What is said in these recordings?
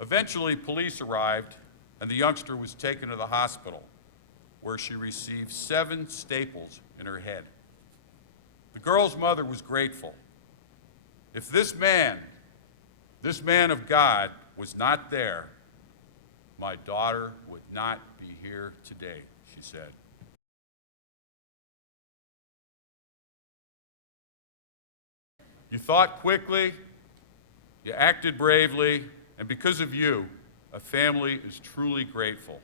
Eventually, police arrived, and the youngster was taken to the hospital, where she received 7 staples in her head. The girl's mother was grateful. If this man of God, was not there, my daughter would not be here today, she said. You thought quickly, you acted bravely, and because of you, a family is truly grateful.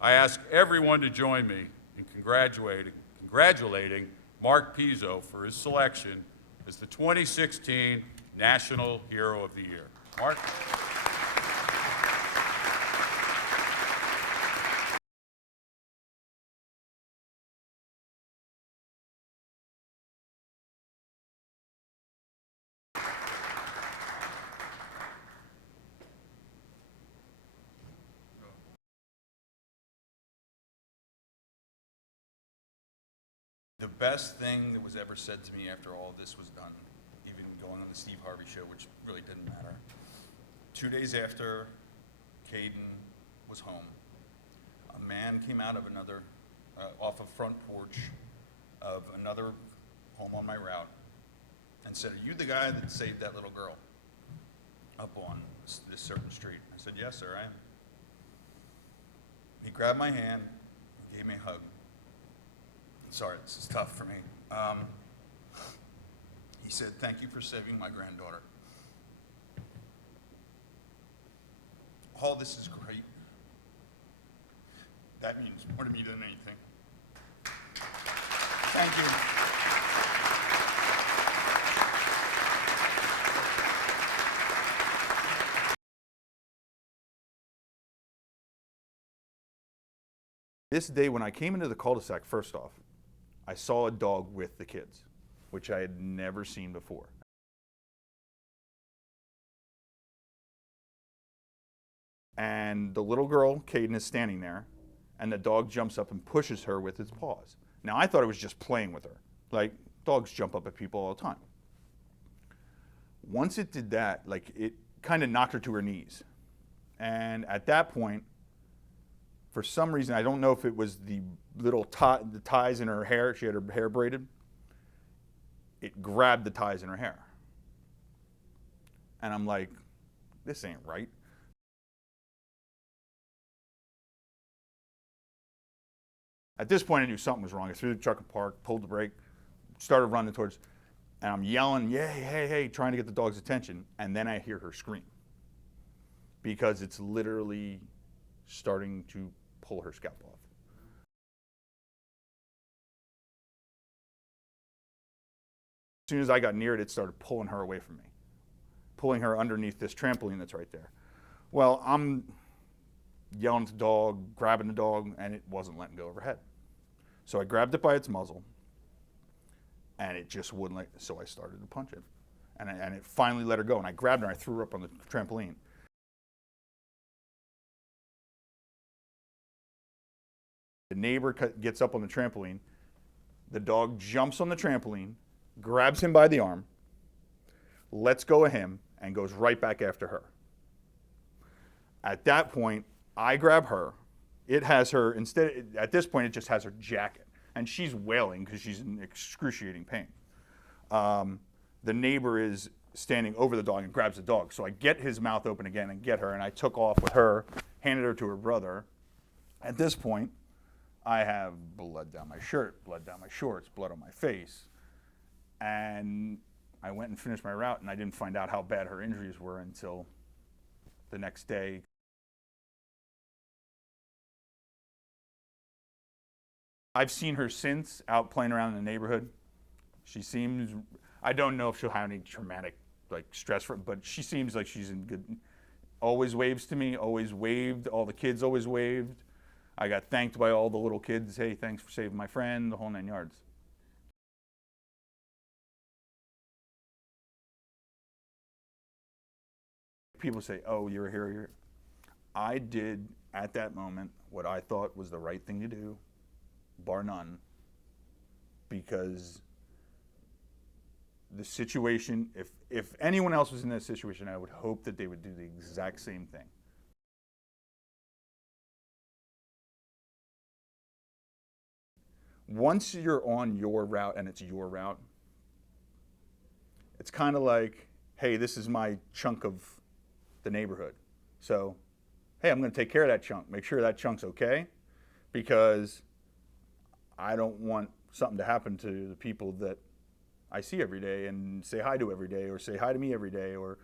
I ask everyone to join me in congratulating Mark Pizzo for his selection as the 2016 National Hero of the Year. Mark? The best thing that was ever said to me after all this was done, even going on the Steve Harvey show, which really didn't matter. 2 days after Caden was home, a man came out of off a front porch of another home on my route and said, "Are you the guy that saved that little girl up on this certain street?" I said, "Yes, sir, I am." He grabbed my hand and gave me a hug. Sorry, this is tough for me. He said, "Thank you for saving my granddaughter. All this is great. That means more to me than anything. Thank you." This day when I came into the cul-de-sac, first off, I saw a dog with the kids, which I had never seen before. And the little girl, Caden, is standing there, and the dog jumps up and pushes her with its paws. Now, I thought it was just playing with her. Like, dogs jump up at people all the time. Once it did that, like, it kind of knocked her to her knees. And at that point, for some reason, I don't know if it was the little the ties in her hair, she had her hair braided, it grabbed the ties in her hair. And I'm like, this ain't right. At this point, I knew something was wrong. I threw the truck apart, pulled the brake, started running towards, and I'm yelling, "Yay, hey, hey," trying to get the dog's attention. And then I hear her scream because it's literally starting to pull her scalp off. As soon as I got near it, it started pulling her away from me, pulling her underneath this trampoline that's right there. Well, I'm yelling at the dog, grabbing the dog, and it wasn't letting go of her head. So I grabbed it by its muzzle, and it just wouldn't let, so I started to punch it. And it finally let her go, and I grabbed her and I threw her up on the trampoline. The neighbor gets up on the trampoline. The dog jumps on the trampoline, grabs him by the arm, lets go of him, and goes right back after her. At that point, I grab her. It has her, at this point, it just has her jacket. And she's wailing because she's in excruciating pain. The neighbor is standing over the dog and grabs the dog. So I get his mouth open again and get her, and I took off with her, handed her to her brother. At this point, I have blood down my shirt, blood down my shorts, blood on my face. And I went and finished my route, and I didn't find out how bad her injuries were until the next day. I've seen her since out playing around in the neighborhood. She seems, I don't know if she'll have any traumatic stress for it, but she seems like she's in good, always waves to me, always waved, all the kids always waved. I got thanked by all the little kids, "Hey, thanks for saving my friend," the whole 9 yards. People say, "Oh, you're a hero." I did, at that moment, what I thought was the right thing to do, bar none, because the situation, if anyone else was in that situation, I would hope that they would do the exact same thing. Once you're on your route and it's your route, it's kind of like, hey, this is my chunk of the neighborhood. So, hey, I'm going to take care of that chunk. Make sure that chunk's okay, because I don't want something to happen to the people that I see every day and say hi to every day, or say hi to me every day, or